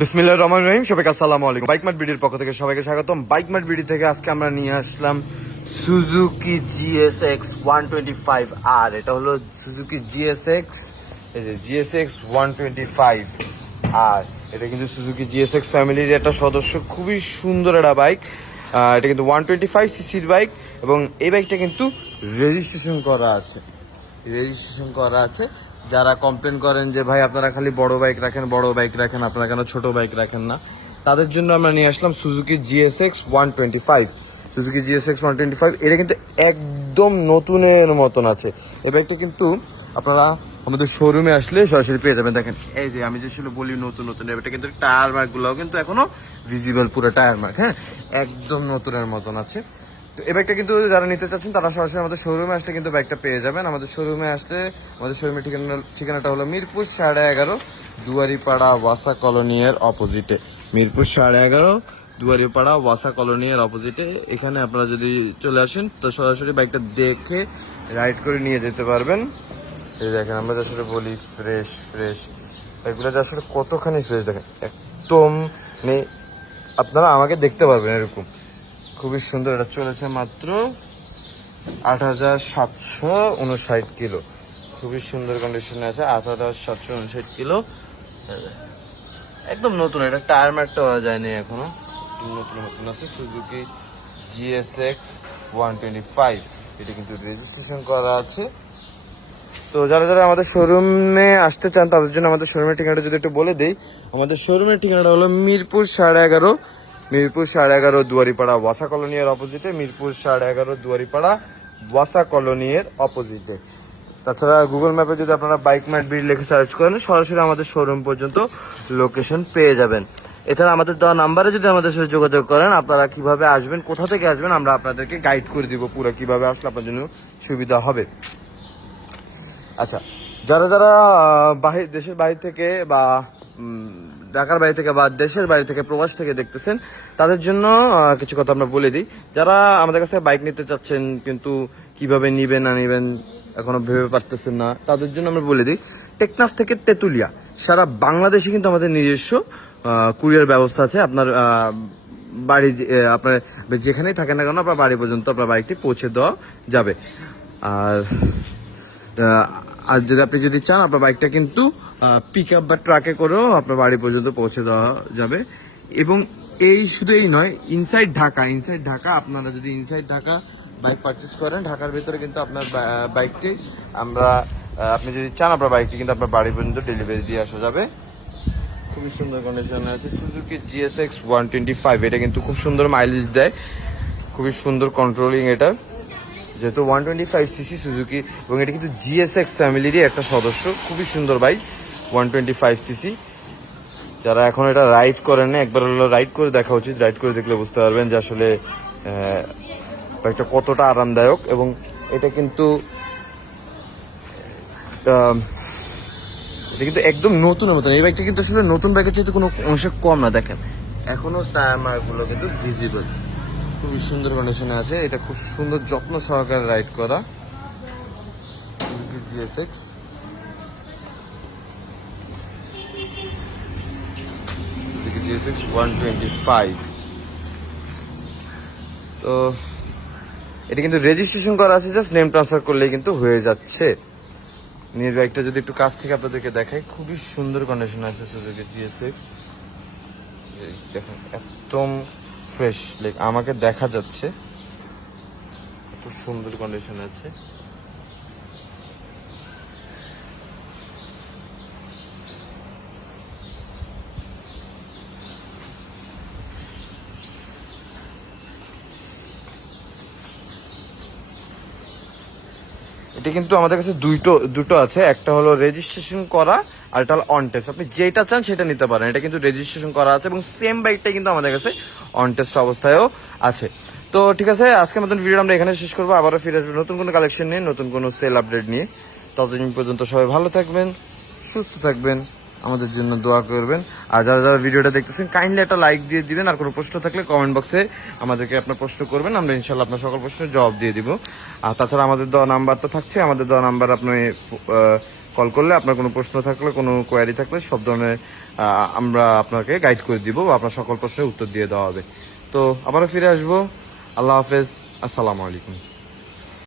বিসমিল্লাহ রহমান রহিম, সবাইকে আসসালামু আলাইকুম। বাইক মার্ট বিডির পক্ষ থেকে সবাইকে স্বাগতম। বাইক মার্ট বিডি থেকে আজকে আমরা নিয়ে আসলাম Suzuki GSX one twenty five R, এটা হলো সুজুকি জিএসএক্স, এই যে GSX one twenty five R, এটা কিন্তু সুজুকি জিএসএক্স ফ্যামিলির একটা সদস্য, খুবই সুন্দর একটা বাইক। এটা কিন্তু ওয়ান টোয়েন্টি ফাইভ সিসির বাইক এবং এই বাইকটা কিন্তু রেজিস্ট্রেশন করা আছে। রেজিস্ট্রেশন করা আছে। যারা কমপ্লেন করেন যে, ভাই, আপনারা খালি বড় বাইক রাখেন, বড় বাইক রাখেন, আপনারা কেন ছোট বাইক রাখেন না? তাদের জন্য আমরা নিয়ে আসলাম Suzuki GSX one twenty five Suzuki GSX one twenty five এটা কিন্তু একদম নতুনের মতন আছে। এই বাইকটা কিন্তু আপনারা আমাদের শোরুমে আসলে সরাসরি পেয়ে যাবেন। দেখেন, এই যে আমি যে আসলে বলি নতুন নতুন, এটা কিন্তু টায়ার মার্ক গুলোও কিন্তু এখনও ভিজিবল পুরো টায়ার মার্ক হ্যাঁ? একদম নতুনের মতন আছে। তো এই বাইকটা কিন্তু যারা নিতে চাচ্ছেন, তারা সরাসরি আমাদের শোরুমে আসলে কিন্তু বাইকটা পেয়ে যাবেন। আমাদের শোরুমে আসলে, আমাদের শোরুমের ঠিকানা, ঠিকানাটা হলো মিরপুর সাড়ে এগারো, দুয়ারিপাড়া ওয়াসা কলোনিয়ার অপোজিটে মিরপুর সাড়ে এগারো, দুয়ারিপাড়া ওয়াসা কলোনিয়ার অপোজিটে এখানে আপনারা যদি চলে আসেন, তো সরাসরি বাইকটা দেখে রাইড করে নিয়ে যেতে পারবেন। এই দেখেন, আমরা আসলে বলি ফ্রেশ ফ্রেশ এগুলো যে আসলে কতখানি ফ্রেশ দেখেন, একদম মানে আপনারা আমাকে দেখতে পারবেন এরকম। খুবই সুন্দর, এটা চলেছে মাত্র আট হাজার সাতশো উনষাট কিলো। খুবই সুন্দর কন্ডিশনে আছে, আট হাজার সাতশো উনষাট কিলো। একদম নতুন, এটা টায়ার ম্যাটটা হওয়া যায়নি এখনও। নতুন নতুন আছে Suzuki GSX one twenty five এটা কিন্তু রেজিস্ট্রেশন করা আছে। তো যারা যারা আমাদের শোরুমে আসতে চান, তাদের জন্য আমাদের শোরুমের ঠিকানাটা যদি একটু বলে দিই, আমাদের শোরুমের ঠিকানাটা হলো মিরপুর সাড়ে এগারো মিরপুর সাড়ে এগারো দুয়ারিপাড়া ওয়াসা কলোনিয়ার অপোজিটে মিরপুর সাড়ে এগারো দুয়ারিপাড়া ওয়াসা কলোনিয়ার অপোজিটে তাছাড়া গুগল ম্যাপে যদি আপনারা বাইক ম্যাট বিল লিখে সার্চ করেন, সরাসরি আমাদের শোরুম পর্যন্ত লোকেশন পেয়ে যাবেন। এছাড়া আমাদের দেওয়া নাম্বারে যদি আমাদের সাথে যোগাযোগ করেন, আপনারা কীভাবে আসবেন, কোথা থেকে আসবেন, আমরা আপনাদেরকে গাইড করে দিব পুরো কীভাবে আসলে আপনার জন্য সুবিধা হবে। আচ্ছা যারা যারা বাহির, দেশের বাইরে থেকে বা ঢাকার বাড়ি থেকে বা দেশের বাড়ি থেকে, প্রবাস থেকে দেখতেছেন, তাদের জন্য কিছু কথা আমরা বলে দিই। যারা আমাদের কাছে বাইক নিতে চাচ্ছেন, কিন্তু কীভাবে নিবেন, না নিবেন, এখনও ভেবে পারতেছেন না, তাদের জন্য আমরা বলে দিই, টেকনাফ থেকে তেতুলিয়া। সারা বাংলাদেশে কিন্তু আমাদের নিজস্ব কুরিয়ার ব্যবস্থা আছে। আপনার বাড়ি আপনার, যেখানেই থাকেন না কেন, আপনার বাড়ি পর্যন্ত আপনার বাইকটি পৌঁছে দেওয়া যাবে। আর আর যদি আপনি যদি চান, আপনার বাইকটা কিন্তু পিক আপ বা ট্রাকে করেও আপনার বাড়ি পর্যন্ত পৌঁছে দেওয়া যাবে। এবং এই শুধু এই নয় ইনসাইড ঢাকা ইনসাইড ঢাকা, আপনারা যদি ইনসাইড ঢাকা বাইক পারচেস করেন, ঢাকার ভিতরে কিন্তু আপনার বাইকটি আমরা আপনি যদি চান, আপনার বাইকটি কিন্তু আপনার বাড়ি পর্যন্ত ডেলিভারি দিয়ে আসা যাবে। খুবই সুন্দর কন্ডিশনে আছে। Suzuki GSX one twenty five এটা কিন্তু খুব সুন্দর মাইলেজ দেয়। খুবই সুন্দর কন্ট্রোলিং এটার যেহেতু one twenty five CC Suzuki এবং এটা কিন্তু জিএসএক্স ফ্যামিলিরই একটা সদস্য, খুবই সুন্দর bike one twenty five CC যারা এখন এটা রাইড করেন একবার হলো রাইড করে দেখা উচিত। রাইড করে দেখলে বুঝতে পারবেন যে আসলে বাইকটা কতটা আরামদায়ক এবং এটা কিন্তু এটা কিন্তু একদম নতুন মতন এই বাইকটা কিন্তু আসলে নতুন বাইকের চাইতে কোনো অংশে কম না, দেখেন। এখনও টায়ার মার্কগুলো কিন্তু ভিজিবল খুবই সুন্দর কন্ডিশনে আছে। এটা খুব সুন্দর যত্ন সহকারে রাইড করা। GSX GSX one twenty five তো এটা কিন্তু রেজিস্ট্রেশন করা আছে জাস্ট নেম ট্রান্সফার করলেই কিন্তু হয়ে যাচ্ছে। নিজের বাইকটা যদি একটু কাছ থেকে আপনাদেরকে দেখাই, খুবই সুন্দর কন্ডিশন আছে সুজুকি জিএসএক্স দেখেন, একদম ফ্রেশ লাইক আমাকে দেখা যাচ্ছে। এত সুন্দর কন্ডিশন আছে। এটা কিন্তু আমাদের কাছে দুটো দুটো আছে। একটা হলো রেজিস্ট্রেশন করা আর এটা হলো অন টেস্ট আপনি যেটা চান সেটা নিতে পারেন। এটা কিন্তু রেজিস্ট্রেশন করা আছে এবং সেম বাইকটা কিন্তু আমাদের কাছে অন টেস্ট অবস্থায়ও আছে। তো ঠিক আছে, আজকের মতন ভিডিও আমরা এখানে শেষ করব। আবারও ফিরে আসব নতুন কোনো কালেকশন নিয়ে, নতুন কোনো সেল আপডেট নিয়ে। ততদিন পর্যন্ত সবাই ভালো থাকবেন, সুস্থ থাকবেন। আমাদের জন্য দোয়া করবেন। আর যারা যারা ভিডিওটা দেখতেছেন কাইন্ডলি একটা লাইক দিয়ে দিবেন। আর কোনো প্রশ্ন থাকলে কমেন্ট বক্সে আমাদেরকে আপনার প্রশ্ন করবেন। আমরা ইনশাল্লাহ আপনার সকল প্রশ্নের জবাব দিয়ে দিব। আর তাছাড়া আমাদের দেওয়া নাম্বার তো থাকছে। আমাদের দেওয়া নাম্বার আপনি কল করলে আপনার কোনো প্রশ্ন থাকলে, কোনো কোয়ারি থাকলে সব ধরনের আমরা আপনাকে গাইড করে দিব বা আপনার সকল প্রশ্নের উত্তর দিয়ে দেওয়া হবে। তো আবারও ফিরে আসব। আল্লাহ হাফেজ। আসসালামু আলাইকুম।